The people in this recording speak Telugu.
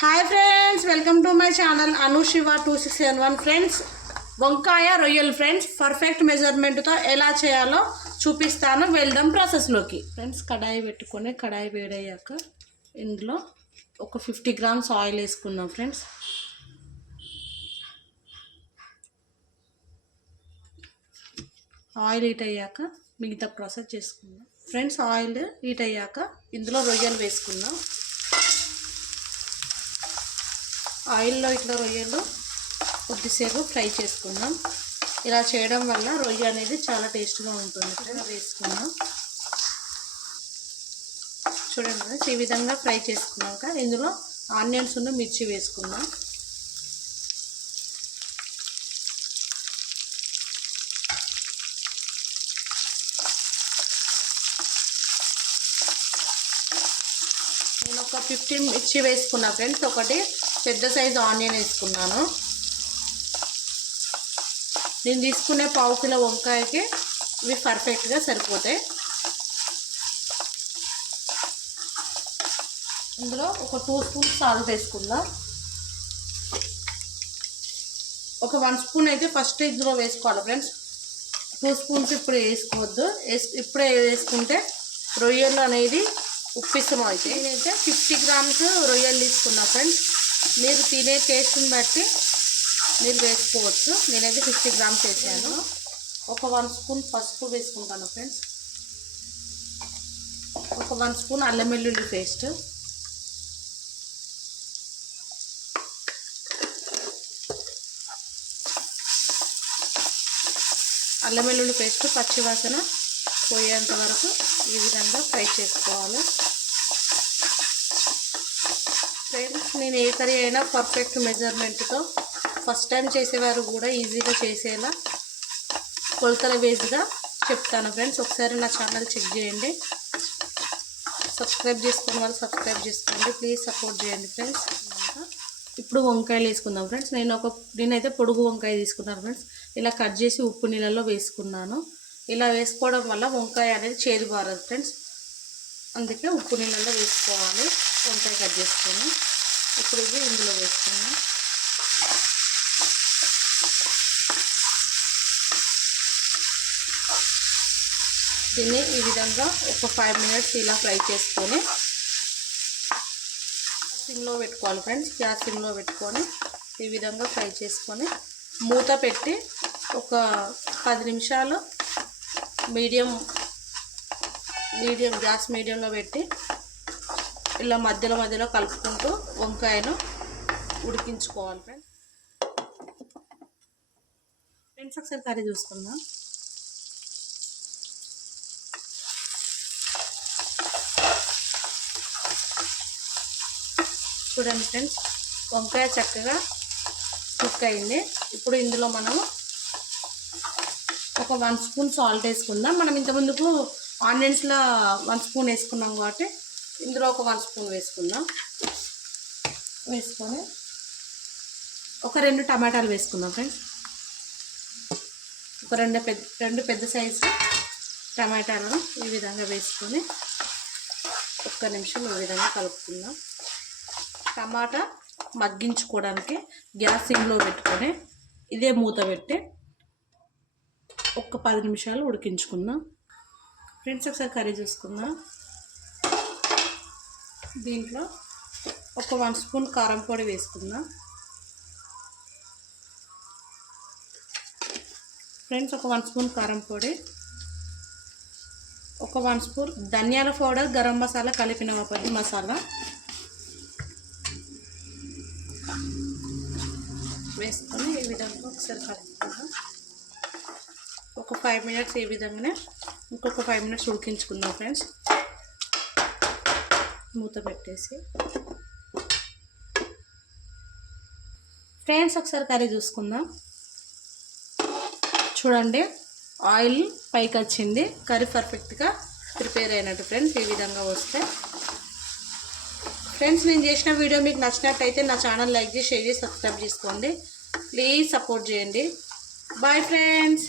Hi friends welcome to my channel Anu Shiva two six seven one friends వంకాయ రొయ్యలు ఫ్రెండ్స్ పర్ఫెక్ట్ మెజర్మెంట్తో ఎలా చేయాలో చూపిస్తాను. వెళ్దాం ప్రాసెస్లోకి ఫ్రెండ్స్ కడాయి పెట్టుకొని కడాయి వేడయ్యాక ఇందులో ఒక ఫిఫ్టీ గ్రామ్స్ ఆయిల్ వేసుకుందాం ఫ్రెండ్స్ ఆయిల్ హీట్ అయ్యాక మిగతా ప్రాసెస్ చేసుకుందాం. ఫ్రెండ్స్ ఆయిల్ హీట్ అయ్యాక ఇందులో రొయ్యలు వేసుకుందాం. ఆయిల్లో ఇట్లా రొయ్యలు కొద్దిసేపు ఫ్రై చేసుకుందాం. ఇలా చేయడం వల్ల రొయ్య అనేది చాలా టేస్ట్గా ఉంటుంది. వేసుకుందాం. చూడండి ఈ విధంగా ఫ్రై చేసుకున్నాక ఇందులో ఆనియన్స్ ఉన్న మిర్చి వేసుకుందాం. నేను ఒక ఫిఫ్టీన్ మిర్చి వేసుకున్నా ఫ్రెండ్స్. ఒకటి పెద్ద సైజు ఆనియన్ వేసుకున్నాను. నేను తీసుకునే పావు కిలో వంకాయకి ఇవి పర్ఫెక్ట్గా సరిపోతాయి. ఇందులో ఒక టూ స్పూన్ సాల్ట్ వేసుకుందాం. ఒక వన్ స్పూన్ అయితే ఫస్ట్ ఇందులో వేసుకోవాలి ఫ్రెండ్స్. టూ స్పూన్స్ ఇప్పుడు వేసుకోవద్దు. వేస్- ఇప్పుడే వేసుకుంటే రొయ్యలు అనేది ఉప్పిష్టం అవుతాయి నేనైతే ఫిఫ్టీ గ్రామ్స్ రొయ్యలు తీసుకున్నా ఫ్రెండ్స్. మీరు తినే టేస్ట్ని బట్టి మీరు వేసుకోవచ్చు. నేనైతే ఫిఫ్టీ గ్రామ్స్ వేసాను. ఒక వన్ స్పూన్ పసుపు వేసుకుంటాను ఫ్రెండ్స్. ఒక వన్ స్పూన్ అల్లం వెల్లుల్లి పేస్ట్. అల్లం వెల్లుల్లి పేస్ట్ పచ్చివాసన పోయేంత వరకు ఈ విధంగా ఫ్రై చేసుకోవాలి ఫ్రెండ్స్ నేను ఏ కర్రీ అయినా పర్ఫెక్ట్ మెజర్మెంట్తో ఫస్ట్ టైం చేసేవారు కూడా ఈజీగా చేసేలా కొలతల బేస్గా చెప్తాను ఫ్రెండ్స్ ఒకసారి నా ఛానల్ చెక్ చేయండి. సబ్స్క్రైబ్ చేసుకున్న వాళ్ళు సబ్స్క్రైబ్ చేసుకోండి. ప్లీజ్ సపోర్ట్ చేయండి ఫ్రెండ్స్ ఇప్పుడు వంకాయలు వేసుకుందాం ఫ్రెండ్స్ నేను ఒక నేనైతే పొడుగు వంకాయ తీసుకున్నాను ఫ్రెండ్స్ ఇలా కట్ చేసి ఉప్పు నీళ్ళలో వేసుకున్నాను. ఇలా వేసుకోవడం వల్ల వంకాయ అనేది చేదు బారదు ఫ్రెండ్స్ అందుకే ఉప్పు నీళ్ళలో వేసుకోవాలి. వంకాయ కట్ చేసుకొని. ఇప్పుడు ఇవి ఇందులో వేసుకున్నాం దీన్ని ఈ విధంగా ఒక ఫైవ్ మినిట్స్ ఇలా ఫ్రై చేసుకొని సిమ్లో పెట్టుకోవాలి ఫ్రెండ్స్ గ్యాస్ సిమ్లో పెట్టుకొని ఈ విధంగా ఫ్రై చేసుకొని మూత పెట్టి ఒక పది నిమిషాలు మీడియం మీడియం గ్యాస్ మీడియంలో పెట్టి ఇలా మధ్యలో మధ్యలో కలుపుకుంటూ వంకాయను ఉడికించుకోవాలి ఫ్రెండ్స్ ఫ్రెండ్స్ ఒకసారి కర్రీ చూసుకుందాం. చూడండి ఫ్రెండ్స్ వంకాయ చక్కగా కుక్ అయింది. ఇప్పుడు ఇందులో మనము ఒక వన్ స్పూన్ సాల్ట్ వేసుకుందాం. మనం ఇంతకుముందుకు ఆనియన్స్లో వన్ స్పూన్ వేసుకున్నాం కాబట్టి ఇందులో ఒక వన్ స్పూన్ వేసుకుందాం. వేసుకొని ఒక రెండు టమాటాలు వేసుకుందాం ఫ్రెండ్స్. ఒక రెండు పెద్ద రెండు పెద్ద సైజు టమాటాలను ఈ విధంగా వేసుకొని ఒక్క నిమిషం ఈ విధంగా కలుపుకుందాం. టమాటా మగ్గించుకోవడానికి గ్యాస్ సిమ్లో పెట్టుకొని ఇదే మూత పెట్టి ఒక్క పది నిమిషాలు ఉడికించుకుందాం. ఫ్రెండ్స్ ఒకసారి కర్రీ చూసుకుందాం. దీంట్లో ఒక వన్ స్పూన్ కారం పొడి వేసుకుందాం. ఫ్రెండ్స్ ఒక వన్ స్పూన్ కారం పొడి ఒక వన్ స్పూన్ ధనియాల పౌడర్ గరం మసాలా కలిపిన పది మసాలా వేసుకొని ఈ విధంగా ఒకసారి కలుపుకుందాం. ఒక ఫైవ్ మినిట్స్ ఈ విధంగానే ఇంకొక ఫైవ్ మినిట్స్ ఉడికించుకుందాం ఫ్రెండ్స్. మూత పెట్టేసి. ఫ్రెండ్స్ ఒకసారి కర్రీ చూసుకుందాం. చూడండి ఆయిల్ పైకి వచ్చింది. కర్రీ పర్ఫెక్ట్గా ప్రిపేర్ అయినట్టు ఫ్రెండ్స్ ఈ విధంగా వస్తే. ఫ్రెండ్స్ నేను చేసిన వీడియో మీకు నచ్చినట్టయితే నా ఛానల్ లైక్ చేసి షేర్ చేసి సబ్స్క్రైబ్ చేసుకోండి. ప్లీజ్ సపోర్ట్ చేయండి. Bye friends!